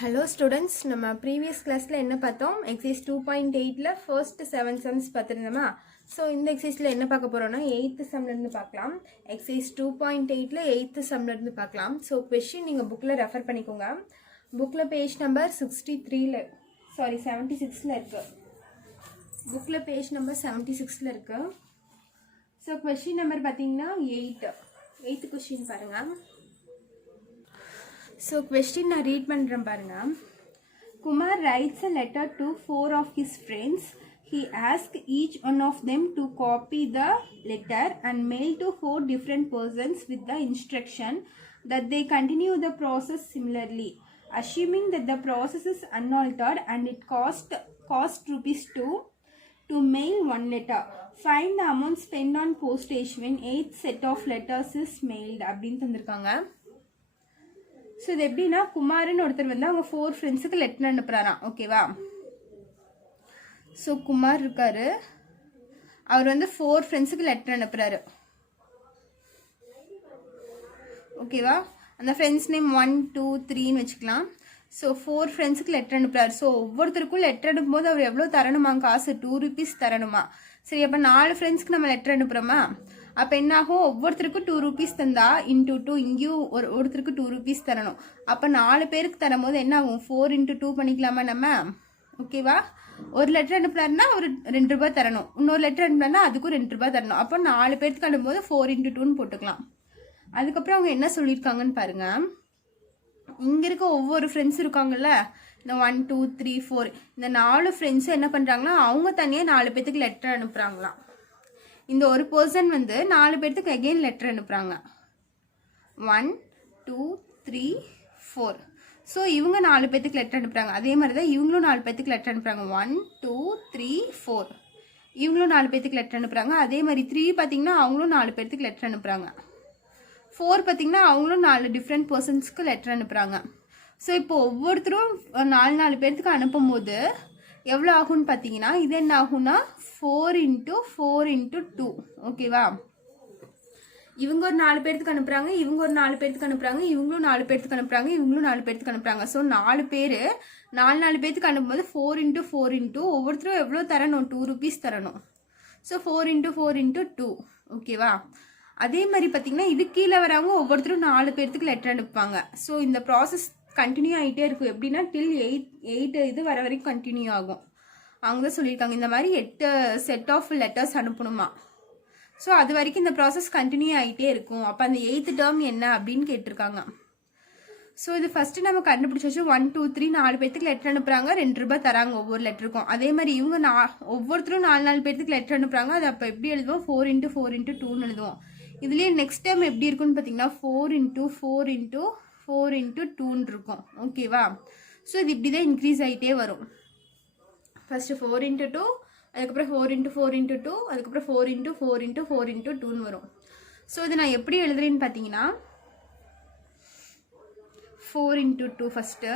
Hello students, நம்ம previous classல என்ன பார்த்தோம்? exercise 2.8ல first 7 sums பார்த்திருந்தோமா? So இந்த exerciseல என்ன பார்க்க போறோம்னா 8th sumல இருந்து பார்க்கலாம். exercise 2.8ல 8th sumல இருந்து பார்க்கலாம். So question நீங்க bookல ரெஃபர் பண்ணிக்கோங்க. bookல page number 63ல 76ல இருக்கு. bookல page number 76ல இருக்கு. So question number பாத்தீங்கன்னா 8th question பாருங்க. So question நான் read பண்றேன் பாருங்க. Kumar writes a letter to 4 of his friends. He asks each one of them to copy the letter and mail to 4 different persons with the instruction that they continue the process similarly. Assuming that the process is unaltered and it cost rupees 2 to mail one letter. Find the amount spent on postage when 8th set of letters is mailed. அப்படின்னு தந்திருக்காங்க. So இது எப்படின்னா குமார்னு ஒருத்தர் வந்து அவங்க 4 ஃப்ரெண்ட்ஸுக்கு letter அனுப்புகிறாராம். ஓகேவா? So Kumar இருக்காரு, அவர் வந்து 4 ஃப்ரெண்ட்ஸுக்கு லெட்டர் அனுப்புகிறாரு. ஓகேவா? அந்த ஃப்ரெண்ட்ஸ் நேம் 1 2 3ன்னு வச்சுக்கலாம். ஸோ 4 ஃப்ரெண்ட்ஸுக்கு லெட்டர் அனுப்புகிறாரு. ஸோ ஒவ்வொருத்தருக்கும் லெட்டர் அனுப்பும்போது அவர் எவ்வளோ தரணுமா காசு? 2 rupees தரணுமா? சரி, அப்போ 4 ஃப்ரெண்ட்ஸ்க்கு நம்ம லெட்டர் அனுப்புகிறோமா? அப்போ என்னாகும்? ஒவ்வொருத்தருக்கும் 2 rupees தந்தா இன்டூ 2 இங்கேயும் ஒருத்தருக்கு 2 rupees தரணும். அப்போ 4 பேருக்கு தரும்போது என்ன ஆகும்? 4 into 2 பண்ணிக்கலாமா நம்ம? ஓகேவா? ஒரு லெட்டர் அனுப்புனாருன்னா ஒரு 2 ரூபாய் தரணும், இன்னொரு லெட்டர் அனுப்புனா அதுக்கும் 2 ரூபாய் தரணும். அப்போ 4 பேருக்கு அனுப்பும்போது 4 into 2ன்னு போட்டுக்கலாம். அதுக்கப்புறம் அவங்க என்ன சொல்லியிருக்காங்கன்னு பாருங்க. இங்க இருக்க ஒவ்வொரு ஃப்ரெண்ட்ஸ் இருக்காங்கல்ல, இந்த 1 2 3 4 இந்த 4 ஃப்ரெண்ட்ஸும் என்ன பண்றாங்கன்னா அவங்க தனியாக 4 பேருக்கு லெட்டர் அனுப்புறாங்களாம். இந்த ஒரு பர்சன் வந்து 4 பேருக்கு அகைன் லெட்டர் அனுப்புறாங்க. 1 2 3 4. ஸோ இவங்க 4 பேருக்கு லெட்டர் அனுப்புறாங்க. அதே மாதிரி தான் இவங்களும் 4 பேருக்கு லெட்டர் அனுப்புறாங்க. 1 2 3 4. இவங்களும் 4 பேருக்கு லெட்டர் அனுப்புறாங்க. அதே மாதிரி 3 பார்த்தீங்கன்னா அவங்களும் 4 பேருக்கு லெட்டர் அனுப்புறாங்க. 4 பார்த்தீங்கன்னா அவங்களும் 4 டிஃப்ரெண்ட் பர்சன்ஸ்க்கு லெட்டர் அனுப்புறாங்க. ஸோ இப்போ ஒவ்வொருத்தரும் 4 பேருக்கு அனுப்பும் போது எவ்வளோ ஆகும்னு பார்த்தீங்கன்னா இது என்ன ஆகும்னா 4 into 4 into 2. ஓகேவா? இவங்க ஒரு 4 பேருக்கு அனுப்புறாங்க, இவங்க ஒரு 4 பேருக்கு அனுப்புறாங்க, இவங்களும் 4 பேருக்கு அனுப்புறாங்க, இவங்களும் 4 பேருக்கு அனுப்புறாங்க. ஸோ 4 பேர் 4 பேருக்கு அனுப்பும்போது 4 into 4 into ஒவ்வொருத்தரும் எவ்வளோ தரணும்? 2 rupees தரணும். So 4 into 4 into 2. ஓகேவா? அதே மாதிரி பார்த்தீங்கன்னா இது கீழே வரவங்க ஒவ்வொருத்தரும் 4 பேருக்கு லெட்டர் அனுப்புவாங்க. ஸோ இந்த ப்ராசஸ் கண்டினியூ ஆகிட்டே இருக்கும். எப்படின்னா டில் 8 இது வர வரைக்கும் கண்டினியூ ஆகும். அவங்க தான் சொல்லியிருக்காங்க இந்த மாதிரி 8 செட் ஆஃப் லெட்டர்ஸ் அனுப்பணுமா. ஸோ அது வரைக்கும் இந்த ப்ராசஸ் கண்டினியூ ஆகிட்டே இருக்கும். அப்போ அந்த 8th டேர்ம் என்ன அப்படின்னு கேட்டிருக்காங்க. ஸோ இது ஃபர்ஸ்ட் நம்ம கண்டுபிடிச்சாச்சு. 1 2 3 4 பேருக்கு லெட்டர் அனுப்புறாங்க, 2 ரூபாய் தராங்க ஒவ்வொரு லெட்டருக்கும். அதே மாதிரி இவங்க ஒவ்வொருத்தரும் 4 பேருக்கு லெட்டர் அனுப்புறாங்க. அது அப்போ எப்படி எழுதுவோம்? 4 into 4 into 2ன்னு எழுதுவோம். இதுலேயே நெக்ஸ்ட் டைம் எப்படி இருக்குன்னு பார்த்தீங்கன்னா 4 into 4 into 4 into 2ன்னு இருக்கும். ஓகேவா? ஸோ இது இப்படி தான் இன்க்ரீஸ் ஆகிட்டே வரும். ஃபர்ஸ்ட் 4 into 2, அதுக்கப்புறம் 4 into 4 into 2, அதுக்கப்புறம் 4 into 4 into 4 into 2ன்னு வரும். ஸோ இது நான் எப்படி எழுதுறேன்னு பார்த்தீங்கன்னா 4 into 2 ஃபர்ஸ்ட்டு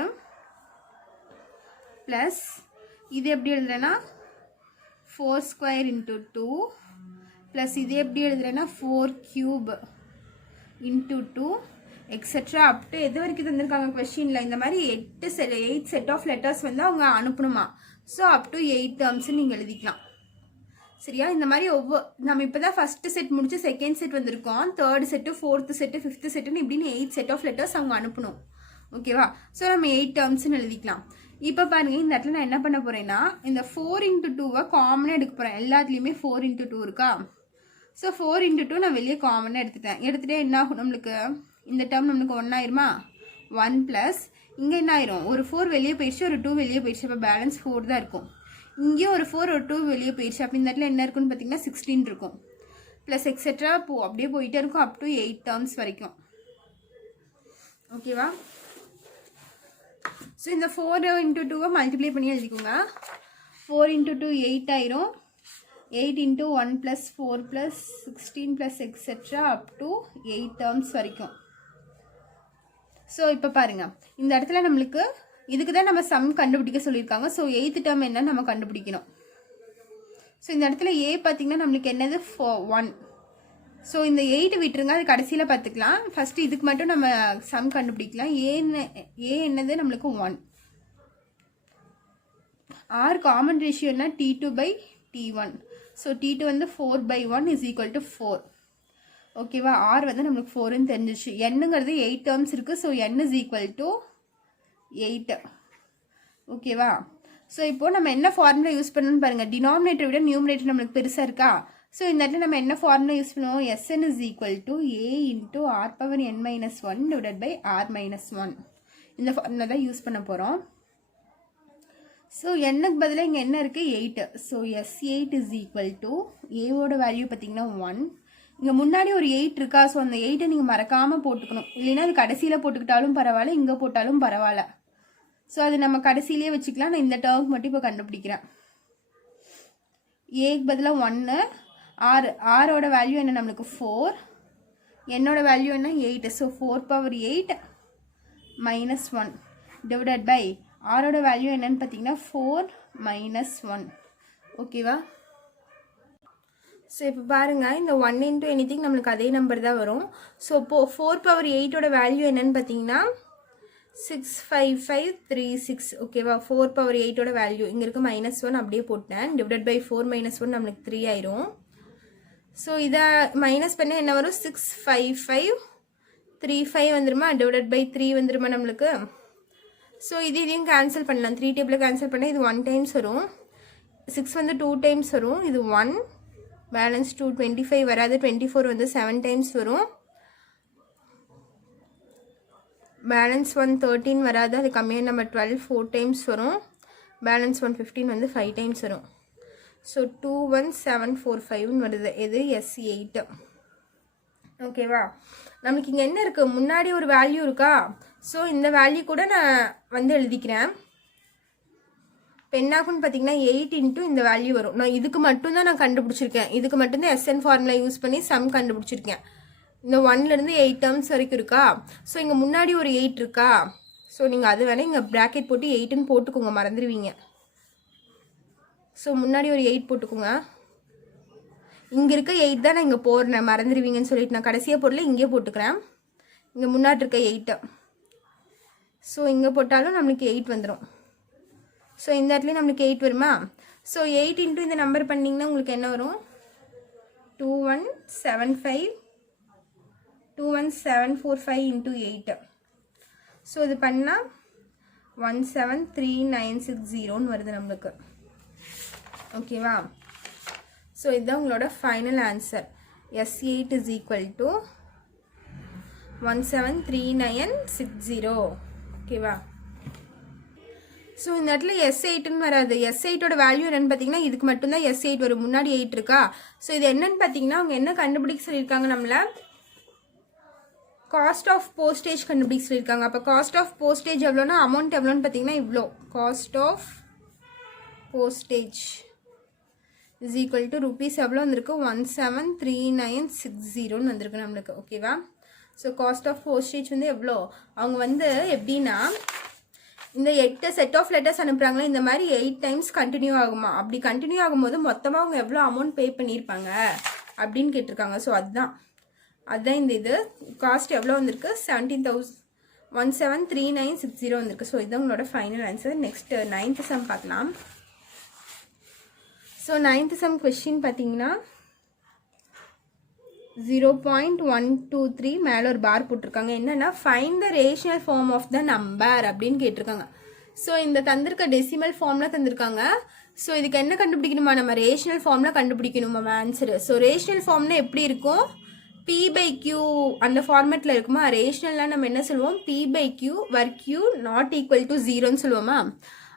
ப்ளஸ் இது எப்படி எழுதுறேன்னா 4 square into 2 ப்ளஸ் இது எப்படி எழுதுறேன்னா 4 cube into 2 etcetera up to எது வரைக்கும் தந்திருக்காங்க கொஸ்டினில் இந்த மாதிரி 8 செட் ஆஃப் லெட்டர்ஸ் வந்து அவங்க அனுப்பணுமா. ஸோ அப் டு 8 டேர்ம்ஸ் நீங்கள் எழுதிக்கலாம். சரியா? இந்த மாதிரி நம்ம இப்போ தான் ஃபர்ஸ்ட் செட் முடிச்சு செகண்ட் செட் வந்திருக்கோம். 3rd set 4th set 5th செட்டுன்னு இப்படின்னு 8 செட் ஆஃப் லெட்டர்ஸ் அவங்க அனுப்பணும். ஓகேவா? ஸோ நம்ம 8 டேர்ம்ஸ்ன்னு எழுதிக்கலாம். இப்போ பாருங்க, இந்த இடத்துல நான் என்ன பண்ண போறேன்னா இந்த 4 into 2வை காமனாக எடுக்க போறேன். எல்லாத்துலேயுமே 4 into 2 இருக்கா? ஸோ 4 into 2 நான் வெளியே காமனாக எடுத்துட்டே என்ன ஆகும் நம்மளுக்கு? இந்த டேர்ம் நம்மளுக்கு 1 ஆயிருமா? 1 ப்ளஸ் இங்கே என்ன ஆயிரும்? ஒரு 4 வெளியே போயிடுச்சு, ஒரு 2 வெளியே போயிடுச்சு. அப்போ பேலன்ஸ் 4 தான் இருக்கும். இங்கேயும் ஒரு 4 ஒரு 2 வெளியே போயிடுச்சு. அப்போ இந்த இடத்துல என்ன இருக்குன்னு பார்த்தீங்கன்னா 16 இருக்கும். ப்ளஸ் எக்ஸெட்ரா அப்படியே போயிட்டே இருக்கும் அப் டு 8 டேர்ம்ஸ் வரைக்கும். ஓகேவா? ஸோ இந்த 4 into 2வை மல்டிப்ளை பண்ணி எழுதிக்கோங்க. 4 into 2 8 ஆயிரும். 8 into 1 plus 4 plus 16 plus etcetera up to 8 terms வரைக்கும். ஸோ இப்போ பாருங்க, இந்த இடத்துல நம்மளுக்கு இதுக்கு தான் நம்ம சம் கண்டுபிடிக்க சொல்லியிருக்காங்க. ஸோ 8th டேர்ம் என்னன்னு நம்ம கண்டுபிடிக்கணும். ஸோ இந்த இடத்துல ஏ பார்த்தீங்கன்னா நம்மளுக்கு என்னது 1. ஸோ இந்த 8 விட்டுருங்க, அது கடைசியில் பார்த்துக்கலாம். ஃபஸ்ட்டு இதுக்கு மட்டும் நம்ம சம் கண்டுபிடிக்கலாம். ஏ என்னது நம்மளுக்கு 1. R காமன் ரேஷியோனா T2 by T1. So T2 வந்து 4/1 இஸ் ஈக்குவல் டு 4. ஓகேவா, R வந்து நம்மளுக்கு 4ன்னு தெரிஞ்சிச்சு. என்னங்கிறது 8 டேர்ம்ஸ் இருக்குது. So n is equal to 8. ஓகேவா, ஸோ இப்போது நம்ம என்ன ஃபார்முலா யூஸ் பண்ணணும்னு பாருங்கள். டினாமினேட்டரை விட நியூமினேட்டர் நம்மளுக்கு பெருசாக இருக்கா? ஸோ இந்த இடத்துல நம்ம என்ன ஃபார்முலா யூஸ் பண்ணுவோம்? Sn is equal to A into R⁻n-1 divided by R-1. இந்த ஃபார்முலா தான் யூஸ் பண்ண போகிறோம். ஸோ என்னக்கு பதிலாக இங்கே என்ன இருக்குது? 8. So S8 is equal to ஏவோட வேல்யூ பார்த்தீங்கன்னா 1. இங்கே முன்னாடி ஒரு 8 இருக்கா? ஸோ அந்த 8ஐ நீங்கள் மறக்காமல் போட்டுக்கணும். இல்லைன்னா அது கடைசியில் போட்டுக்கிட்டாலும் பரவாயில்ல, இங்கே போட்டாலும் பரவாயில்ல. ஸோ அது நம்ம கடைசியிலே வச்சுக்கலாம். நான் இந்த டேர்ம் மட்டும் இப்போ கண்டுபிடிக்கிறேன். ஏக்கு பதிலாக 1, ஆரோட வேல்யூ என்ன நம்மளுக்கு 4, என்னோட வேல்யூ என்ன 8. ஸோ 4/8 மைனஸ் 1 டிவைடட் பை ஆரோட வேல்யூ என்னன்னு பார்த்தீங்கன்னா 4 - 1. ஓகேவா, ஸோ இப்போ பாருங்கள், இந்த 1 இன்ட்டு எனிதிங் நம்மளுக்கு அதே நம்பர் தான் வரும். ஸோ இப்போது 4/8ஓட வேல்யூ என்னன்னு பார்த்தீங்கன்னா 65536. ஓகேவா, 4/8ஓட வேல்யூ இங்கே இருக்க -1 அப்படியே போட்டேன். டிவைடட் பை 4 - 1 நம்மளுக்கு 3 ஆயிரும். ஸோ இதை மைனஸ் பண்ண என்ன வரும்? 65535 வந்துருமா? டிவைடட் பை 3 வந்துருமா நம்மளுக்கு? ஸோ இதையும் கேன்சல் பண்ணலாம். 3 டேபிளில் கேன்சல் பண்ணால் இது 1 டைம்ஸ் வரும். 6 வந்து 2 டைம்ஸ் வரும். இது 1 பேலன்ஸ் 2 25 வராது. 24 வந்து 7 டைம்ஸ் வரும். பேலன்ஸ் 1 13 வராது. அது கம்மியாக நம்ம 12 4 டைம்ஸ் வரும். பேலன்ஸ் 1 15 வந்து 5 டைம்ஸ் வரும். ஸோ 21745 வருது. இது S8. ஓகேவா, நம்மளுக்கு இங்கே என்ன இருக்குது? முன்னாடி ஒரு வேல்யூ இருக்கா? ஸோ இந்த வேல்யூ கூட நான் வந்து எழுதிக்கிறேன். இப்போ என்னாகுன்னு பார்த்தீங்கன்னா 8 இன்ட்டு இந்த வேல்யூ வரும். நான் இதுக்கு மட்டும்தான் நான் கண்டுபிடிச்சிருக்கேன். இதுக்கு மட்டும்தான் SN ஃபார்முலா யூஸ் பண்ணி சம் கண்டுபிடிச்சிருக்கேன். இந்த 1லேருந்து 8 டேர்ம்ஸ் வரைக்கும் இருக்கா? ஸோ இங்கே முன்னாடி ஒரு 8 இருக்கா? ஸோ நீங்கள் அது வேணால் இங்கே ப்ராக்கெட் போட்டு 8ன்னு போட்டுக்கோங்க, மறந்துடுவீங்க. ஸோ முன்னாடி ஒரு 8 போட்டுக்கோங்க. இங்கே இருக்க 8 தான் நான் இங்கே போடுறேன், மறந்துடுவீங்கன்னு சொல்லிட்டு நான் கடைசியாக போடல, இங்கே போட்டுக்கிறேன். இங்கே முன்னாடி இருக்க 8. ஸோ இங்கே போட்டாலும் நம்மளுக்கு 8 வந்துடும். ஸோ இந்த இடத்துலையும் நம்மளுக்கு 8 வருமா? ஸோ 8 இன்ட்டு இந்த நம்பர் பண்ணிங்கன்னா உங்களுக்கு என்ன வரும்? 21745 இன்ட்டு 8. ஸோ இது பண்ணால் 173960ன்னு வருது நம்மளுக்கு. ஓகேவா, ஸோ இதுதான் உங்களோட final answer. S8 is equal to 173960. ஓகேவா, ஸோ இந்த இடத்துல S8ன்னு வராது. S8ஓட வேல்யூ என்னென்னு பார்த்தீங்கன்னா இதுக்கு மட்டும்தான் S8 வரும். முன்னாடி 8 இருக்கா? ஸோ இது என்னன்னு பார்த்தீங்கன்னா அவங்க என்ன கண்டுபிடிக்க சொல்லியிருக்காங்க? நம்மளை காஸ்ட் ஆஃப் போஸ்டேஜ் கண்டுபிடிக்க சொல்லியிருக்காங்க. அப்போ காஸ்ட் ஆஃப் போஸ்டேஜ் எவ்வளோனா அமௌண்ட் எவ்வளோன்னு பார்த்தீங்கன்னா இவ்வளோ. Cost of postage is equal to rupees எவ்வளோ வந்திருக்கு? 173960ன்னு வந்திருக்கு நம்மளுக்கு. ஓகேவா, ஸோ காஸ்ட் ஆஃப் போஸ்டேஜ் வந்து எவ்வளோ? அவங்க வந்து எப்படின்னா இந்த 8 செட் ஆஃப் லெட்டர்ஸ் அனுப்புகிறாங்களே, இந்த மாதிரி 8 டைம்ஸ் கண்டினியூ ஆகுமா? அப்படி கண்டினியூ ஆகும்போது மொத்தமாக அவங்க எவ்வளோ அமௌண்ட் பே பண்ணியிருப்பாங்க அப்படின்னு கேட்டிருக்காங்க. ஸோ அதுதான் இந்த இது காஸ்ட் எவ்வளோ வந்திருக்கு? 173960 வந்திருக்கு. ஸோ இதுதான் உங்களோட final answer. Next 9th sum பார்க்கலாம். ஸோ 9th சம் கொஸ்டின் பார்த்தீங்கன்னா 0.123 மேலே ஒரு பார் போட்டிருக்காங்க. என்னென்னா find the rational form of the number அப்படின்னு கேட்டிருக்காங்க. ஸோ இந்த தந்திருக்க டெசிமல் ஃபார்மில் தந்திருக்காங்க. ஸோ இதுக்கு என்ன கண்டுபிடிக்கணுமா? நம்ம ரேஷனல் ஃபார்மில் கண்டுபிடிக்கணும் நம்ம ஆன்சரு. ஸோ ரேஷனல் ஃபார்ம்னா எப்படி இருக்கும்? P/Q அந்த ஃபார்மேட்டில் இருக்குமா? ரேஷனல்லாம் நம்ம என்ன சொல்லுவோம்? P/Q where Q not equal to 0ன்னு சொல்லுவோமா?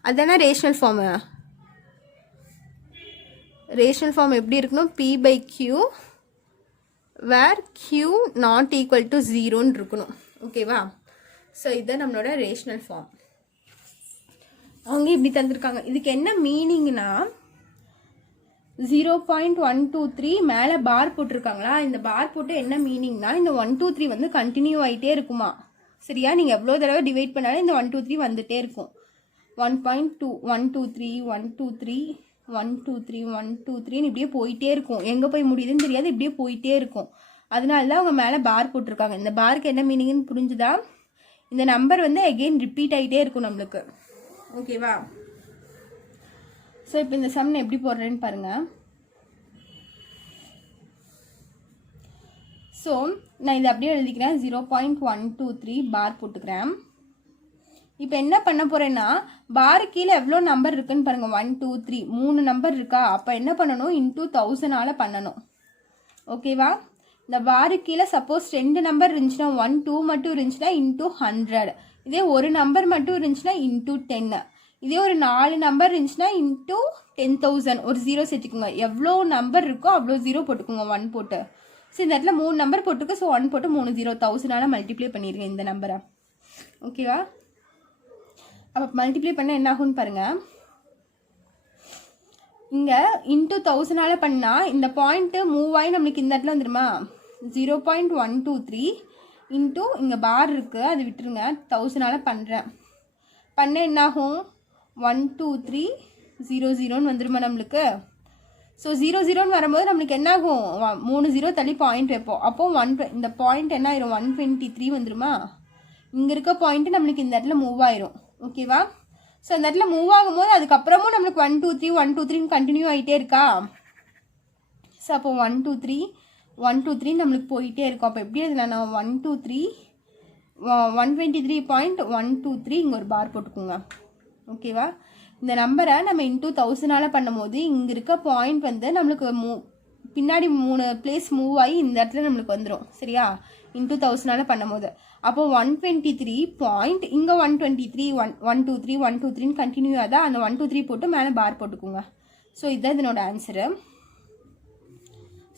அதுதானே ரேஷனல் ஃபார்மு. ரேஷனல் ஃபார்ம் எப்படி இருக்கணும்? P/Q where Q not equal to 0ன்னு இருக்கணும். ஓகேவா, ஸோ இதுதான் நம்மளோட ரேஷனல் ஃபார்ம். அவங்க இப்படி தந்திருக்காங்க. இதுக்கு என்ன மீனிங்னா 0.123 மேலே பார் போட்டிருக்காங்களா? இந்த பார் போட்டு என்ன மீனிங்னா இந்த 123 வந்து கண்டினியூ ஆகிட்டே இருக்குமா? சரியா, நீங்கள் எவ்வளோ தடவை டிவைட் பண்ணாலும் இந்த 123 வந்துகிட்டே இருக்கும். 1.2 123 123 123 123 இப்படியே போயிட்டே இருக்கும். எங்கே போய் முடியுதுன்னு தெரியாது, இப்படியே போயிட்டே இருக்கும். அதனால தான் அவங்க மேலே பார் போட்டிருக்காங்க. இந்த பாருக்கு என்ன மீனிங்னு புரிஞ்சுதா? இந்த நம்பர் வந்து அகெயின் ரிப்பீட் ஆகிட்டே இருக்கும் நம்மளுக்கு. ஓகேவா, ஸோ இப்போ இந்த சம் எப்படி போடுறேன்னு பாருங்கள். ஸோ நான் இதை அப்படியே எழுதிக்கிறேன். 0.123 பார் போட்டுக்கிறேன். இப்போ என்ன பண்ண போகிறேன்னா பாரு கீழே எவ்வளோ நம்பர் இருக்குன்னு பாருங்கள். 1 2 3 3 நம்பர் இருக்கா. அப்போ என்ன பண்ணணும், இன்டூ 1000 பண்ணணும். ஓகேவா. இந்த பாரு கீழே சப்போஸ் 2 நம்பர் இருந்துச்சுன்னா 1 2 மட்டும் இருந்துச்சுன்னா இன்டூ 100. இதே ஒரு நம்பர் மட்டும் இருந்துச்சுன்னா இன்டூ 10. இதே ஒரு 4 நம்பர் இருந்துச்சுன்னா இன்டூ 10,000. ஒரு 0 சேர்த்துக்குங்க. எவ்வளோ நம்பர் இருக்கோ அவ்வளோ 0 போட்டுக்கோங்க 1 போட்டு. ஸோ இந்த இடத்துல 3 நம்பர் போட்டுருக்கு. ஸோ 1 போட்டு 3 0 1000 மல்டிப்ளை பண்ணிடுங்க இந்த நம்பரை. ஓகேவா. அப்போ மல்டிப்ளை பண்ண என்ன ஆகும்னு பாருங்கள். இங்கே இன்டூ 1000 பண்ணால் இந்த பாயிண்ட்டு மூவ் ஆகி நம்மளுக்கு இந்த இடத்துல வந்துடுமா. 0.123 இன்டூ இங்கே பார் இருக்குது, அது விட்டுருங்க. 1000 பண்ணுறேன். பண்ண என்னாகும், 1 2 3 0 0ன்னு வந்துடுமா நம்மளுக்கு. ஸோ 0 0ன்னு வரும்போது நம்மளுக்கு என்ன ஆகும், 3 0 தள்ளி பாயிண்ட் வைப்போம். அப்போது இந்த பாயிண்ட் என்ன ஆயிரும், 123 வந்துடுமா. இங்கே இருக்க பாயிண்ட்டு நம்மளுக்கு இந்த இடத்துல மூவ் ஆயிரும். ஓகேவா. ஸோ இந்த இடத்துல மூவ் ஆகும்போது அதுக்கப்புறமும் நம்மளுக்கு 1 2 3 1 2 3 கண்டினியூ ஆகிட்டே இருக்கா. ஸோ அப்போ 1 2 3 1 2 3 நம்மளுக்கு போயிட்டே இருக்கும். அப்போ எப்படி எழுதலாம், 1 2 3 123.123 இங்கே ஒரு பார் போட்டுக்கோங்க. ஓகேவா. இந்த நம்பரை நம்ம இன்டூ 1000 பண்ணும்போது இங்கே இருக்க பாயிண்ட் வந்து நம்மளுக்கு பின்னாடி 3 பிளேஸ் மூவ் ஆகி இந்த இடத்துல நம்மளுக்கு வந்துடும். சரியா. இன்டூ 1000 பண்ணும்போது அப்போ 123 பாயிண்ட் இங்கே 123 123 123 கண்டினியூ ஆகுதா. அந்த 123 போட்டு மேலே பார் போட்டுக்கோங்க. ஸோ இதுதான் இதனோட ஆன்சரு.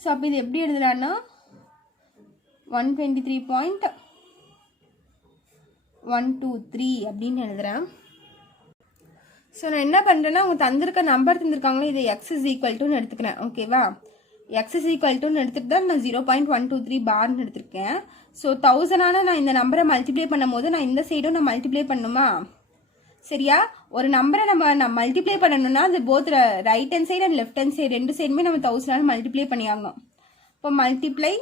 ஸோ அப்போ இது எப்படி எழுதலான்னா 123.123 அப்படின்னு எழுதுகிறேன். ஸோ நான் என்ன பண்ணுறேன்னா அவங்க தந்திருக்க நம்பர் தந்திருக்காங்களோ இதை x இஸ் ஈக்குவல் டுன்னு எடுத்துக்கிறேன். ஓகேவா. x இஸ் ஈக்குவல் டுன்னு எடுத்துகிட்டு தான் நான் 0.123 பார்னு எடுத்திருக்கேன். ஸோ 1000 நான் இந்த நம்பரை மல்டிப்ளை பண்ணும் போது நான் இந்த சைடும் நான் மல்டிப்ளை பண்ணுமா. சரியா. ஒரு நம்பரை நம்ம மல்டிப்ளை பண்ணணும்னா அது both right hand side and left hand side ரெண்டு சைடுமே நம்ம 1000 மல்டிப்ளை பண்ணி ஆகணும். இப்போ மல்டிப்ளை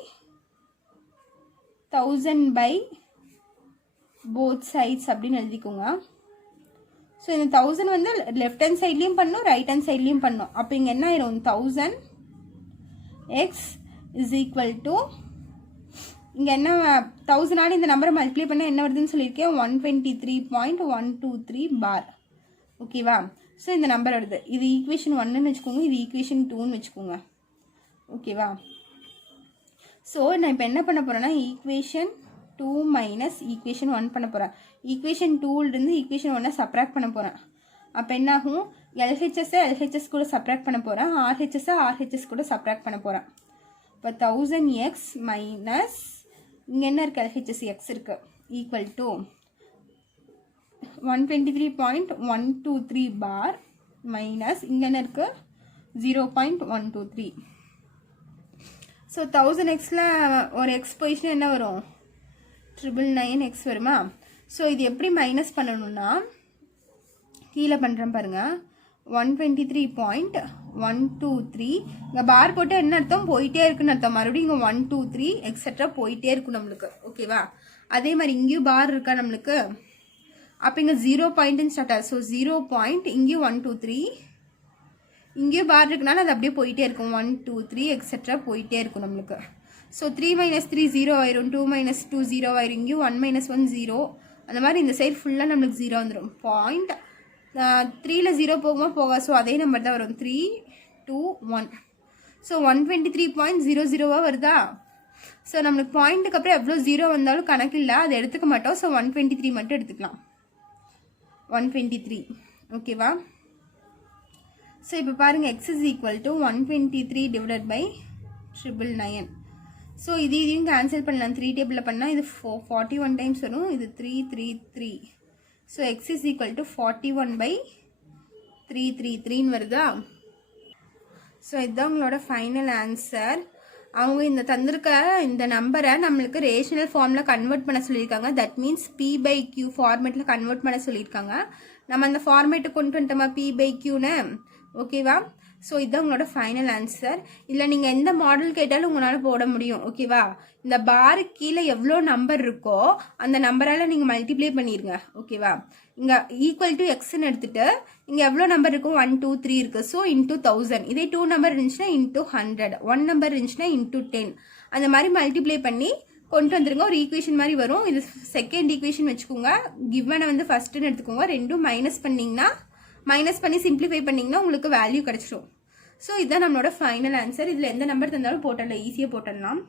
1000 பை போத் சைட்ஸ் அப்படின்னு எழுதிக்கோங்க. ஸோ இந்த 1000 வந்து லெஃப்ட் ஹேண்ட் சைட்லேயும் பண்ணணும், ரைட் ஹேண்ட் சைட்லேயும் பண்ணணும். அப்போ இங்கே என்ன ஆயிரும், 1000 எக்ஸ் இஸ் ஈக்குவல் டு இங்கே என்ன 1000 இந்த நம்பரை மல்டிப்ளை பண்ண என்ன வருதுன்னு சொல்லியிருக்கேன், 123.123 பார். ஓகேவா. ஸோ இந்த நம்பர் வருது. இது ஈக்குவேஷன் 1ன்னு வச்சுக்கோங்க, இது ஈக்குவேஷன் 2ன்னு வச்சுக்கோங்க. ஓகேவா. ஸோ நான் இப்போ என்ன பண்ண போகிறேன்னா ஈக்குவேஷன் 2 மைனஸ் ஈக்குவேஷன் 1 பண்ண போகிறேன். ஈக்குவேஷன் 2லேருந்து ஈக்குவேஷன் 1 சப்ராக்ட் பண்ண போகிறேன். அப்போ என்னாகும், எல்ஹெச்எஸ்ஸை எல்ஹெச்எஸ் கூட சப்ராக்ட் பண்ண போகிறேன், ஆர்ஹெச்எஸ்ஸை ஆர்ஹெச்எஸ் கூட சப்ராக்ட் பண்ண போகிறேன். இப்போ 1000x மைனஸ் இங்கே என்ன இருக்குது, எல்ஹெச்எஸ் எக்ஸ் இருக்குது, ஈக்குவல் டு 123.123 பார் மைனஸ் இங்கே என்ன இருக்குது 0.123. ஸோ 1000xல ஒரு எக்ஸ் பொசிஷன் என்ன வரும், 999x வருமா. ஸோ இது எப்படி மைனஸ் பண்ணணும்னா கீழே பண்ணுறேன் பாருங்கள், 123.123 இங்கே பார் போட்டு என்ன அர்த்தம், போயிட்டே இருக்குன்னு அர்த்தம். மறுபடியும் இங்கே 1 2 3 எக்ஸட்ரா போயிட்டே இருக்கும் நம்மளுக்கு. ஓகேவா. அதே மாதிரி இங்கேயும் பார் இருக்கா நம்மளுக்கு. அப்போ இங்கே 0 பாயிண்ட்டுன்னு ஸ்டார்ட் ஆகுது. ஸோ 0 பாயிண்ட் இங்கேயும் 1 2 3 இங்கேயும் பார் இருக்குனால அது அப்படியே போயிட்டே இருக்கும், 1 2 3 எக்ஸட்ரா போயிட்டே இருக்கும் நம்மளுக்கு. ஸோ 3 - 3 0 ஆயிரும், 2 - 2 0 ஆயிரும், இங்கேயும் 1 - 1 0. அந்த மாதிரி இந்த சைடு ஃபுல்லாக நம்மளுக்கு 0 வந்துடும். பாயிண்ட் 3ல் 0 போகுமா போகா. ஸோ அதே நம்பர் தான் வரும், 3 2 1. ஸோ 123.00 வருதா. ஸோ நம்மளுக்கு பாயிண்ட்டுக்கு அப்புறம் எவ்வளோ 0 வந்தாலும் கணக்கு இல்லை, அதை எடுத்துக்க மாட்டோம். ஸோ 123 மட்டும் எடுத்துக்கலாம், 123. ஓகேவா. ஸோ இப்போ பாருங்கள், X is equal to 123 divided by 999. So இதையும் கேன்சல் பண்ணலாம். 3 டேபிளில் பண்ணால் இது 41 டைம்ஸ் வரும், இது 3 3 3. So X is equal to 41/333 வருதா. ஸோ இதுதான் உங்களோட ஃபைனல் ஆன்சர். அவங்க இந்த தந்திருக்க இந்த நம்பரை நம்மளுக்கு ரேஷனல் ஃபார்மில் கன்வெர்ட் பண்ண சொல்லியிருக்காங்க. தட் மீன்ஸ் P/Q ஃபார்மேட்டில் கன்வெர்ட் பண்ண சொல்லியிருக்காங்க. நம்ம அந்த ஃபார்மேட்டை கொண்டு வந்துட்டோமா P/Qன்னு. ஓகேவா. ஸோ இதுதான் உங்களோட ஃபைனல் ஆன்சர். இதில் நீங்கள் எந்த மாடல் கேட்டாலும் உங்களால் போட முடியும். ஓகேவா? இந்த பாருக்கு கீழே எவ்வளோ நம்பர் இருக்கோ அந்த நம்பரால் நீங்கள் மல்டிப்ளை பண்ணிடுங்க. ஓகேவா? இங்கே ஈக்குவல் டு எக்ஸ்ன்னு எடுத்துட்டு இங்கே எவ்வளோ நம்பர் இருக்கும், 1 2 3 இருக்குது. So into 1000. இதே 2 நம்பர் இருந்துச்சுன்னா இன்டூ 100, 1 நம்பர் இருந்துச்சுன்னா இன்டூ 10. அந்த மாதிரி மல்டிப்ளை பண்ணி கொண்டு வந்துருங்க. ஒரு ஈக்குவேஷன் மாதிரி வரும். இது செகண்ட் ஈக்குவேஷன் வச்சுக்கோங்க. கிவனை வந்து ஃபர்ஸ்ட்னு எடுத்துக்கோங்க. ரெண்டும் மைனஸ் பண்ணிங்கன்னா, மைனஸ் பண்ணி சிம்பிளிஃபை பண்ணிங்கன்னா உங்களுக்கு வேல்யூ கிடச்சிரும். ஸோ இதுதான் நம்மளோட ஃபைனல் ஆன்சர். இதில் எந்த நம்பர் தந்தாலும் போட்டல, ஈஸியாக போட்டுடலாம்.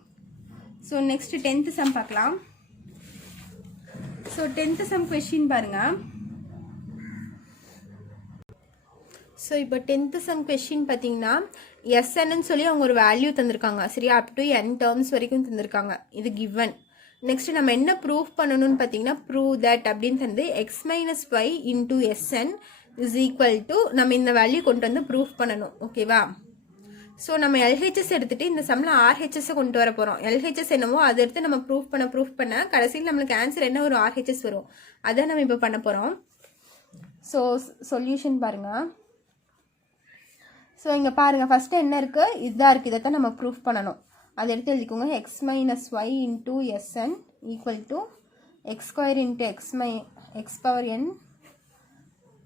ஸோ நெக்ஸ்ட் 10th சம் பார்க்கலாம். ஸோ 10th சம் கொஸ்டின் பாருங்க. ஸோ இப்போ 10th சம் கொஸ்டின் பார்த்தீங்கன்னா எஸ்என்னு சொல்லி அவங்க ஒரு வேல்யூ தந்திருக்காங்க. சரியா? அப் டு n டேர்ம்ஸ் வரைக்கும் தந்திருக்காங்க. இது கிவன். நெக்ஸ்ட் நம்ம என்ன ப்ரூஃப் பண்ணணும்னு பார்த்தீங்கன்னா ப்ரூவ் தட் அப்படின்னு தந்து x minus y into SN is equal to நம்ம இந்த வேல்யூ கொண்டு வந்து ப்ரூஃப் பண்ணணும். ஓகேவா? ஸோ நம்ம LHS எடுத்துகிட்டு இந்த சம்மில் RHS கொண்டு வர போகிறோம். LHS என்னவோ அதை எடுத்து நம்ம ப்ரூஃப் பண்ண கடைசியில் நம்மளுக்கு ஆன்சர் என்ன ஒரு RHS வரும். அதான் நம்ம இப்போ பண்ண போகிறோம். ஸோ சொல்யூஷன் பாருங்கள். ஸோ இங்கே பாருங்கள், ஃபஸ்ட்டு என்ன இருக்குது, இதுதான் இருக்குது. இதை தான் நம்ம ப்ரூஃப் பண்ணணும். அதை எடுத்து எழுதிக்கோங்க. X minus Y into S N equal to X square into X power N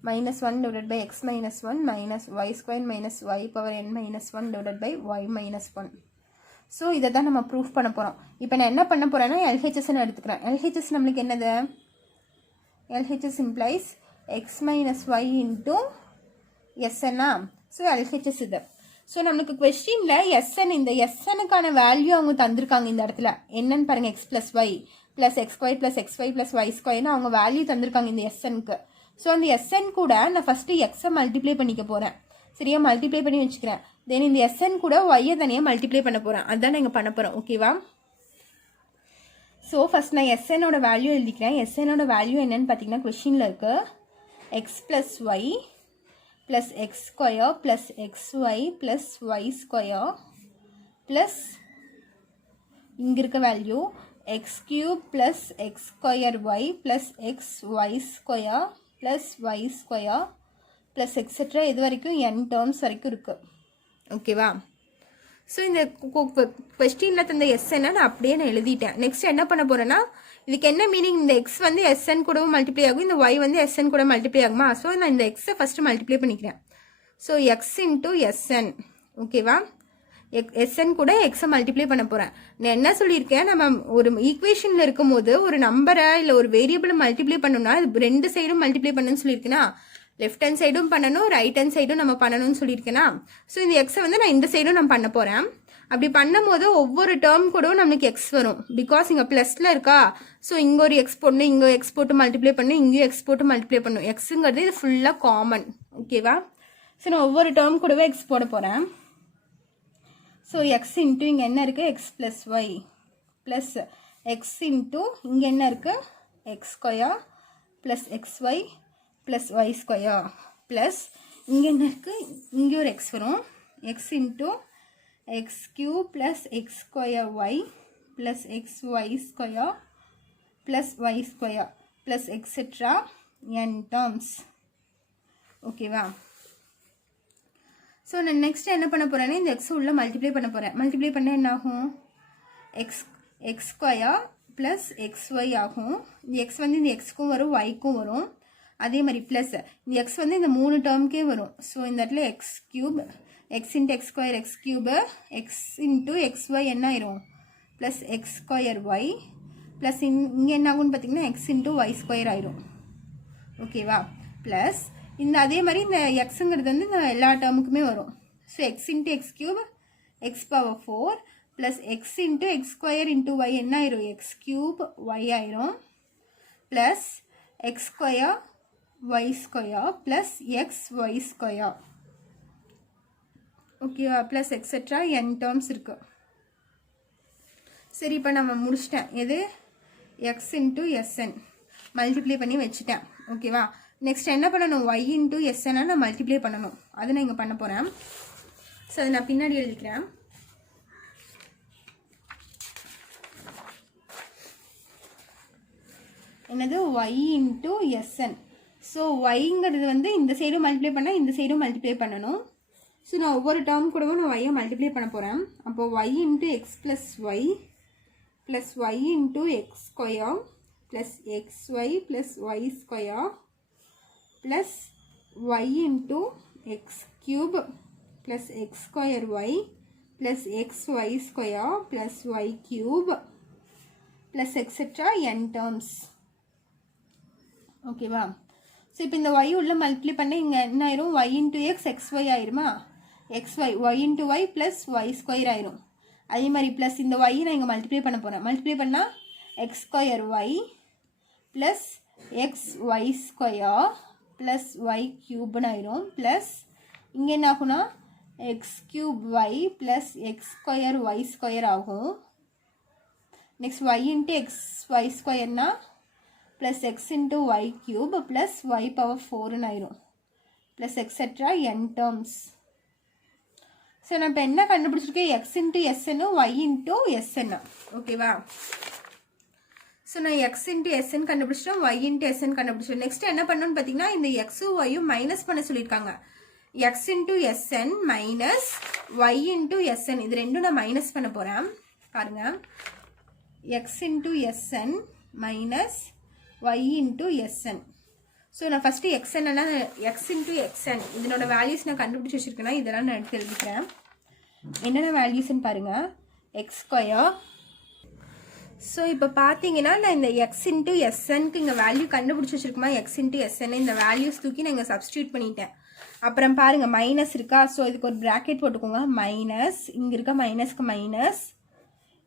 minus 1 divided by x minus 1 minus y square minus y power n minus 1 divided by y minus 1. So இதை தான் நம்ம proof பண்ண போகிறோம். இப்போ நான் என்ன பண்ண போகிறேன்னா LHSன்னு எடுத்துக்கிறேன். LHS நம்மளுக்கு என்னது, LHS implies x minus y into SN. So LHS இது. ஸோ நம்மளுக்கு கொஸ்டினில் SN, இந்த SNக்கான வேல்யூ அவங்க தந்திருக்காங்க. இந்த இடத்துல என்னன்னு பாருங்கள், x plus y plus x square plus xy plus y squareன்னு அவங்க வேல்யூ தந்திருக்காங்க இந்த SNக்கு. ஸோ அந்த SN கூட நான் ஃபஸ்ட்டு எக்ஸை மல்டிப்ளை பண்ணிக்க போகிறேன். சரியா? மல்டிப்ளை பண்ணி வச்சுக்கிறேன். தென் இந்த SN கூட ஒய்யை தனியாக மல்டிப்ளை பண்ண போகிறேன். அதுதான் நான் இங்கே பண்ண போகிறேன். ஓகேவா? ஸோ ஃபஸ்ட் நான் SNோட வேல்யூ எழுதிக்கிறேன். SNோட வேல்யூ என்னன்னு பார்த்தீங்கன்னா கொஷினில் இருக்குது X plus Y plus X square plus XY plus Y square plus இங்கே இருக்க value X cube plus X square Y plus XY square plus Y square plus etcetera இது வரைக்கும் n டேர்ம்ஸ் வரைக்கும் இருக்குது. ஓகேவா? ஸோ இந்த கொஸ்டினில் தந்த SN நான் அப்படியே நான் எழுதிட்டேன். நெக்ஸ்ட் என்ன பண்ண போகிறேன்னா, இதுக்கு என்ன மீனிங், இந்த எக்ஸ் வந்து SN கூடவும் மல்டிப்ளை ஆகும், இந்த ஒய் வந்து SN கூட மல்டிப்ளை ஆகுமா? ஸோ நான் இந்த எக்ஸை ஃபஸ்ட்டு மல்டிப்ளை பண்ணிக்கிறேன். So X into SN. ஓகேவா? SN கூட எக்ஸை மல்டிப்ளை பண்ண போகிறேன். நான் என்ன சொல்லியிருக்கேன், நம்ம ஒரு ஈக்குவேஷனில் இருக்கும் போது ஒரு நம்பரை இல்லை ஒரு வேரியபிளை மல்டிப்ளை பண்ணணும்னா இது ரெண்டு சைடும் மல்டிப்ளை பண்ணணும்னு சொல்லியிருக்கேன்னா, லெஃப்ட் ஹேண்ட் சைடும் பண்ணணும், ரைட் ஹேண்ட் சைடும் நம்ம பண்ணணும்னு சொல்லியிருக்கேன்னா, ஸோ இந்த எக்ஸை வந்து நான் இந்த சைடும் நான் பண்ண போகிறேன். அப்படி பண்ணும்போது ஒவ்வொரு டேர்ம் கூடவும் நம்மளுக்கு எக்ஸ் வரும். பிகாஸ் இங்கே ப்ளஸில் இருக்கா, ஸோ இங்கே ஒரு எக்ஸ் போடணும், இங்கே எக்ஸ் போட்டு மல்டிப்ளை பண்ணணும், இங்கேயும் எக்ஸ் போட்டு மல்டிப்ளை பண்ணணும். எக்ஸுங்கிறது இது ஃபுல்லாக காமன். ஓகேவா? ஸோ நான் ஒவ்வொரு டேர்ம் கூடவே எக்ஸ் போட போகிறேன். ஸோ எக்ஸ் இன்ட்டு இங்கே என்ன இருக்குது, X plus Y plus X into இங்கே என்ன இருக்குது, X square plus XY plus Y square plus இங்கே என்ன இருக்குது, இங்கே ஒரு எக்ஸ் வரும், X into X cube plus X square Y plus XY square plus Y square plus etcetera n terms. ஓகேவா? ஸோ நான் நெக்ஸ்ட் என்ன பண்ண போகிறேன்னா இந்த எக்ஸ் உள்ள மல்டிப்ளை பண்ண போகிறேன். மல்டிப்ளை பண்ணால் என்ன ஆகும், எக்ஸ் ஸ்கொயர் ப்ளஸ் XY ஆகும். இந்த எக்ஸ் வந்து இந்த எக்ஸ்க்கும் வரும், ஒய்க்கும் வரும். அதே மாதிரி ப்ளஸ் இந்த எக்ஸ் வந்து இந்த 3 டேர்முக்கே வரும். ஸோ இந்த இடத்துல X cube, X into X square X cube, X into XY என்ன ஆயிரும், plus X square Y plus இங்கே என்ன ஆகும்னு பார்த்தீங்கன்னா எக்ஸ் இன்ட்டு ஒய் ஸ்கொயர் ஆயிரும். ஓகேவா? ப்ளஸ் இந்த அதே மாதிரி இந்த எக்ஸுங்கிறது வந்து இந்த எல்லா டேர்முக்குமே வரும். So X into X cube X power 4 plus X into X square into Y என்ன ஆயிரும், எக்ஸ் கியூப் ஒய் ஆயிரும் plus X square Y square plus XY square. ஓகேவா? ப்ளஸ் எக்ஸெட்ரா n டேர்ம்ஸ் இருக்குது. சரி, இப்போ நம்ம முடிச்சிட்டேன். எது, எக்ஸ் இன்ட்டு SN மல்டிப்ளை பண்ணி வச்சுட்டேன். ஓகேவா? நெக்ஸ்ட் என்ன பண்ணணும், y இன்ட்டு SN நான் மல்டிப்ளை பண்ணணும். அதை நான் இங்கே பண்ண போகிறேன். ஸோ அதை நான் பின்னாடி எழுதிக்கிறேன். என்னது, y இன்ட்டு SN. ஸோ ஒய்ங்கிறது வந்து இந்த சைடும் மல்டிப்ளை பண்ணால் இந்த சைடும் மல்டிப்ளை பண்ணணும். ஸோ நான் ஒவ்வொரு டேர்ம் கூடவும் நான் ஒய்யை மல்டிப்ளை பண்ண போகிறேன். அப்போது y into x plus Y plus y into X square plus x y plus Y square plus y into X cube plus X square Y plus x y square plus y cube plus etcetera n terms. ஓகேவா? So இப்போ இந்த y உள்ள multiply பண்ண இங்கே என்ன ஆயிரும்? Y into x x y ஆயிருமா? X y y into y plus Y square ஆயிரும். அதே மாதிரி ப்ளஸ் இந்த ஒய் நான் இங்கே மல்டிப்ளை பண்ண போகிறேன். மல்டிப்ளை பண்ணால் x square Y plus x y square plus y க்யூப்னு ஆயிரும். ப்ளஸ் இங்கே என்ன ஆகும்னா x cube y plus X square Y square ஆகும். Next y into x y ஸ்கொயர்னா plus X into y cube plus y power 4ன்னு ஆயிரும். Plus etcetera n terms. So நான் இப்போ என்ன கண்டுபிடிச்சிருக்கேன்? எக்ஸ் இன்ட்டு எஸ்என்னு ஒய் இன்ட்டு எஸ்என்னு. ஓகேவா? ஸோ நான் எக்ஸ் இன்ட்டு எஸ்என் கண்டுபிடிச்சிட்டேன், ஒய் இன்ட்டு எஸ்என் கண்டுபிடிச்சிட்டேன். நெக்ஸ்ட் என்ன பண்ணணும்னு பார்த்தீங்கன்னா இந்த எக்ஸும் ஒய்யும் மைனஸ் பண்ண சொல்லியிருக்காங்க. X into s n minus y into s n இது ரெண்டும் நான் மைனஸ் பண்ண போகிறேன். பாருங்க, x into s n minus y into sn. So நான் ஃபஸ்ட்டு xn எல்லாம் x into xn இதனோட வேல்யூஸ் நான் கண்டுபிடிச்சி வச்சுருக்கேன்னா இதெல்லாம் நான் எடுத்து எழுதிக்கிறேன். என்னென்ன வேல்யூஸ்ன்னு பாருங்கள். X square. ஸோ இப்போ பார்த்தீங்கன்னா நான் இந்த எக்ஸ் இன்ட்டு எஸ்என்க்கு இங்கே வேல்யூ கண்டுபிடிச்சி வச்சுருக்குமா எக்ஸ் இன்ட்டு எஸ்என் இந்த வேல்யூஸ் தூக்கி நான் இங்கே சப்ஸ்டியூட் பண்ணிட்டேன். அப்புறம் பாருங்கள் மைனஸ் இருக்கா? ஸோ இதுக்கு ஒரு ப்ராக்கெட் போட்டுக்கோங்க. மைனஸ் இங்கே இருக்க மைனஸ்க்கு மைனஸ்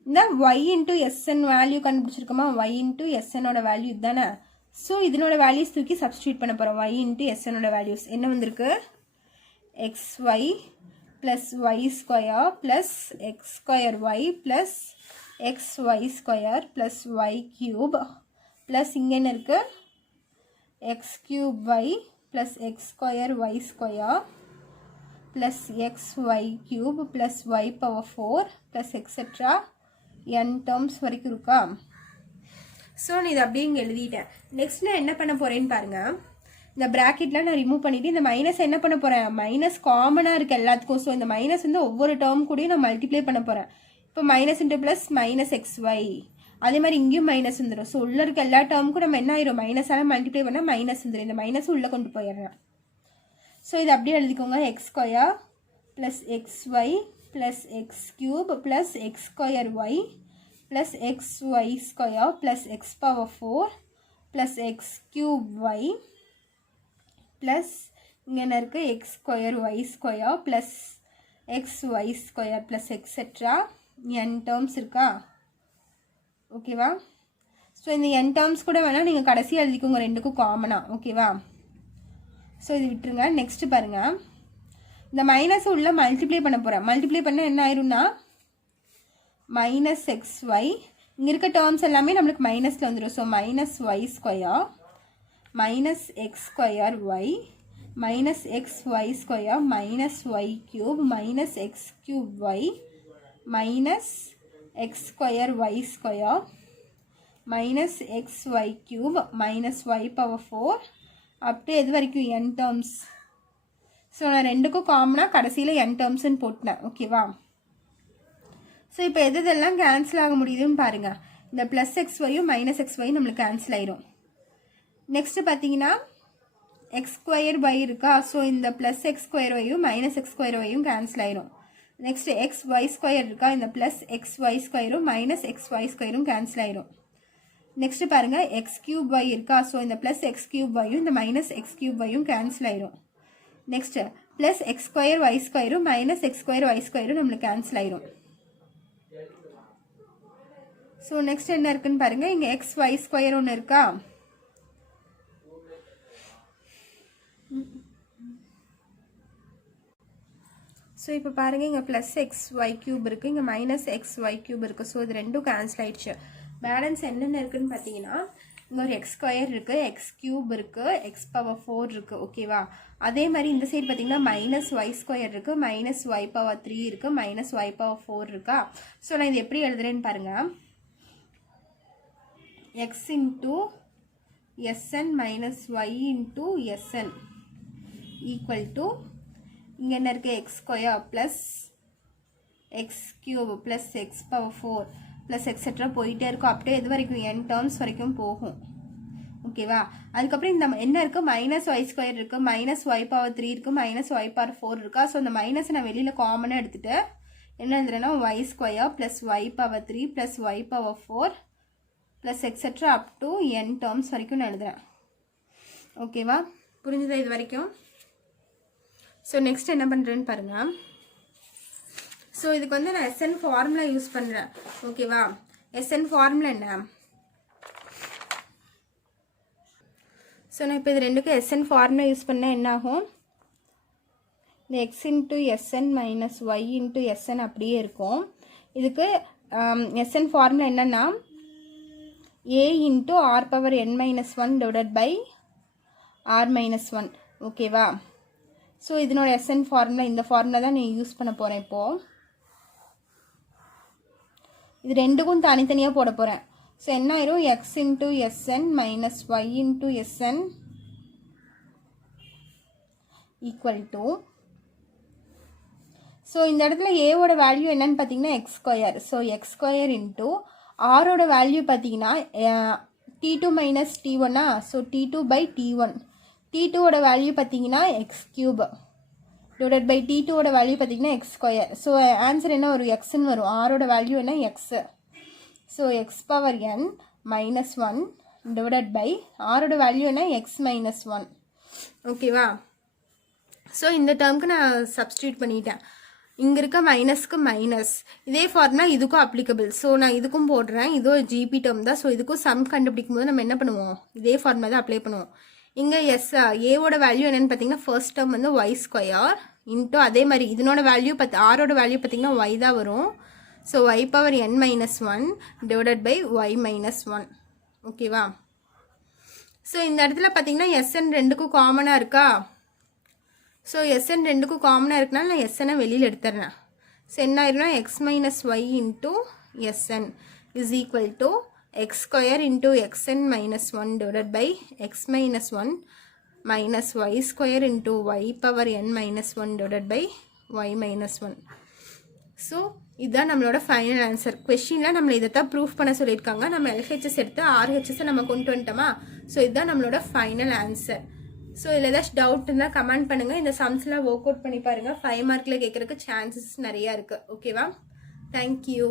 இந்த ஒய் இன்ட்டு எஸ்என் வேல்யூ கண்டுபிடிச்சிருக்கோமா ஒய் இன்ட்டு எஸ்என்னோட வேல்யூ இதுதானே. ஸோ இதனோட வேல்யூஸ் தூக்கி சப்ஸ்டியூட் பண்ண போகிறோம். ஒய் இன்ட்டு எஸ்என்னோட வேல்யூஸ் என்ன வந்திருக்கு? X y plus Y square plus X square Y plus x y square plus y cube plus இங்கே என்ன இருக்குது? X cube y plus X square Y square plus x y cube plus y power 4 plus etcetera n terms வரைக்கும் இருக்கா? So நான் இதை அப்படியே இங்கே எழுதிட்டேன். நெக்ஸ்ட் நான் என்ன பண்ண போகிறேன்னு பாருங்கள். இந்த ப்ராக்கெட்லாம் நான் ரிமூவ் பண்ணிவிட்டு இந்த மைனஸ் என்ன பண்ண போகிறேன்? மைனஸ் காமனாக இருக்குது எல்லாத்துக்கும். ஸோ இந்த மைனஸ் வந்து ஒவ்வொரு டேர்ம் கூடயும் நான் மல்டிப்ளை பண்ண போகிறேன். இப்போ minus into plus minus x y அதே மாதிரி இங்கேயும் மைனஸ் வந்துடும். ஸோ உள்ளே இருக்க எல்லா டேர்முக்கும் நம்ம என்ன ஆயிரும்? மைனஸால் மல்டிப்ளை பண்ணால் மைனஸ் வந்துடும். இந்த மைனஸ் உள்ளே கொண்டு போயிடுறேன். ஸோ இது அப்படியே எழுதிக்கோங்க. X square plus x y plus x cube plus x square y plus xy square plus x power 4 plus x cube y plus இங்கே என்ன இருக்குது? x square y square plus xy square plus etc. n terms இருக்கா? ஓகேவா? So இந்த n terms கூட வேணால் நீங்கள் கடைசியாக எழுதிக்கோங்க ரெண்டுக்கும் காமனாக. ஓகேவா? ஸோ இது விட்டுருங்க. நெக்ஸ்ட் பாருங்கள். இந்த மைனஸ் உள்ள மல்டிப்ளை பண்ண போகிறேன். மல்டிப்ளை பண்ண என்ன ஆயிரும்னா மைனஸ் எக்ஸ் ஒய் இங்கே இருக்க டேர்ம்ஸ் எல்லாமே நம்மளுக்கு மைனஸில் வந்துடும். So minus y square minus x square y minus x y square minus y cube minus x cube y minus x square Y square minus x y cube minus y power 4 அப்படியே எது வரைக்கும் n terms. So நான் ரெண்டுக்கும் காமனாக கடைசியில் n டேர்ம்ஸ்ன்னு போட்டேன். ஓகேவா? So இப்போ எதெல்லாம் கேன்சல் ஆக முடியுதுன்னு பாருங்கள். இந்த ப்ளஸ் எக்ஸ் ஒய்யும் மைனஸ் எக்ஸ் ஒய் நம்மளுக்கு கேன்சல் ஆயிரும். நெக்ஸ்ட்டு பார்த்தீங்கன்னா எக்ஸ் ஸ்கொயர் ஒய் இருக்கா? ஸோ இந்த ப்ளஸ் எக்ஸ் ஸ்கொயர் ஒய்யும் மைனஸ் எக்ஸ் ஸ்கொயர் ஒய்யும் கேன்சல் ஆயிரும். நெக்ஸ்ட்டு எக்ஸ் ஒய் ஸ்கொயர் இருக்கா? இந்த ப்ளஸ் எக்ஸ் ஒய் ஸ்கொயரும் மைனஸ் எக்ஸ் ஒய் ஸ்கொயரும் கேன்சல் ஆயிரும். நெக்ஸ்ட்டு பாருங்கள் எக்ஸ் கியூப் ஒய் இருக்கா? ஸோ இந்த ப்ளஸ் எக்ஸ் கியூப் ஒய்யும் இந்த மைனஸ் எக்ஸ் கியூப் ஒய்யும் கேன்சல் ஆயிரும். Next plus X square y ஸ்கொயரும் மைனஸ் எக்ஸ் ஸ்கொயர் ஒய் ஸ்கொயரும் நம்மளுக்கு கேன்சல் ஆயிரும். ஸோ நெக்ஸ்ட் என்ன இருக்குன்னு பாருங்க. இங்கே எக்ஸ் ஒய் ஸ்கொயர் ஒன்று இருக்கா? ஸோ இப்போ பாருங்கள் இங்கே ப்ளஸ் எக்ஸ் ஒய் க்யூப் இருக்குது, இங்கே மைனஸ் எக்ஸ் ஒய் க்யூப் இருக்குது. ஸோ இது ரெண்டும் கேன்சல் ஆயிடுச்சு. பேலன்ஸ் என்னென்ன இருக்குன்னு பார்த்தீங்கன்னா இங்கே ஒரு எக்ஸ் ஸ்கொயர் இருக்குது, எக்ஸ் க்யூப் இருக்குது, எக்ஸ் பவர் 4 இருக்குது. ஓகேவா? அதே மாதிரி இந்த சைடு பார்த்தீங்கன்னா மைனஸ் ஒய் ஸ்கொயர் இருக்குது, மைனஸ் ஒய் பவர் 3 இருக்குது, மைனஸ் ஒய் பவர் 4 இருக்கா? ஸோ நான் இது எப்படி எழுதுறேன்னு பாருங்கள். X into s n minus y into s n equal to இங்கே என்ன இருக்குது X square plus x cube plus x power 4 plus etcetera போயிட்டே இருக்கும். அப்படியே எது வரைக்கும் n டேர்ம்ஸ் வரைக்கும் போகும். ஓகேவா? அதுக்கப்புறம் இந்த என்ன இருக்குது மைனஸ் ஒய் ஸ்கொயர் இருக்குது, மைனஸ் ஒய் பவர் 3 இருக்குது, மைனஸ் ஒய் பவர் 4 இருக்கா. ஸோ இந்த மைனஸை நான் வெளியில் காமனாக எடுத்துகிட்டு என்ன எழுதுறேன்னா y square plus y power 3 plus y power 4 plus etcetera up to n terms வரைக்கும் நான் எழுதுறேன். ஓகேவா? புரிஞ்சுதா இது வரைக்கும்? ஸோ நெக்ஸ்ட் என்ன பண்ணுறேன்னு பாருங்கள். ஸோ இதுக்கு வந்து நான் SN ஃபார்முலா யூஸ் பண்ணுறேன். ஓகேவா? SN ஃபார்முலா என்ன? ஸோ நான் இப்போ இது ரெண்டுக்கும் SN ஃபார்முலா யூஸ் பண்ணால் என்ன ஆகும்? இந்த x into SN minus y into SN அப்படியே இருக்கும். இதுக்கு SN ஃபார்முலா என்னென்னா a into r power n minus 1 divided by r minus 1. ஓகேவா? ஸோ இதனோட SN ஃபார்முலா இந்த ஃபார்முலா தான் நான் யூஸ் பண்ண போகிறேன். இப்போது இது ரெண்டுக்கும் தனித்தனியாக போட போகிறேன். ஸோ என்ன ஆயிரும் x into SN minus y into SN equal to, so இந்த இடத்துல ஏவோட வேல்யூ என்னன்னு பார்த்தீங்கன்னா x square. So x square into ஆரோட வேல்யூ பார்த்தீங்கன்னா T2 minus T1. So T2 by T1. T2ஓட வேல்யூ பார்த்தீங்கன்னா எக்ஸ் கியூப் டிவைடட் பை T2ஓட வேல்யூ பார்த்தீங்கன்னா எக்ஸ் ஸ்கொயர். ஸோ ஆன்சர் என்ன வரும்? எக்ஸ்ன்னு வரும். ஆரோட வேல்யூ என்ன? X. So x power n minus 1 divided by ஆரோட வேல்யூ என்ன? X minus 1. ஓகேவா? ஸோ இந்த டேர்முக்கு நான் சப்ஸ்டியூட் பண்ணிட்டேன். இங்கே இருக்க மைனஸ்க்கு மைனஸ். இதே ஃபார்முலா இதுக்கும் அப்ளிகபிள். ஸோ நான் இதுக்கும் போடுறேன். இதோ ஜிபி டேர்ம் தான். ஸோ இதுக்கும் சம் கண்டுபிடிக்கும் போது நம்ம என்ன பண்ணுவோம்? இதே ஃபார்முலா தான் அப்ளை பண்ணுவோம். இங்கே ஏவோட வேல்யூ என்னென்னு பார்த்தீங்கன்னா ஃபர்ஸ்ட் டேர்ம் வந்து ஒய் ஸ்கொயர் இன்ட்டு அதே மாதிரி இதனோட வேல்யூ ஆரோட வேல்யூ பார்த்தீங்கன்னா ஒய் தான் வரும். So y power n minus 1 divided by y minus 1. ஓகேவா? ஸோ இந்த இடத்துல பார்த்தீங்கன்னா SN ரெண்டுக்கும் காமனாக இருக்கா. ஸோ SN ரெண்டுக்கும் காமனாக இருக்குனால நான் SN வெளியில் எடுத்துடுறேன். ஸோ என்ன ஆயிரும்னா x minus y into SN is equal to X square into XN minus 1 divided by x minus 1 minus y square into y power n minus 1 divided by y minus 1. So இதுதான் நம்மளோட final answer. கொஸ்டினில் நம்மளை இதை தான் proof பண்ண சொல்லியிருக்காங்க. நம்ம LHS எடுத்து RHS நம்ம கொண்டு வந்துட்டோமா. ஸோ இதுதான் நம்மளோட ஃபைனல் ஆன்சர். ஸோ இதில் ஏதாச்சும் டவுட் இருந்தால் கமெண்ட் பண்ணுங்கள். இந்த சம்ஸ்லாம் ஒர்க் அவுட் பண்ணி பாருங்கள். 5 மார்க்கில் கேட்குறதுக்கு சான்சஸ் நிறையா இருக்குது. ஓகேவா? தேங்க்யூ.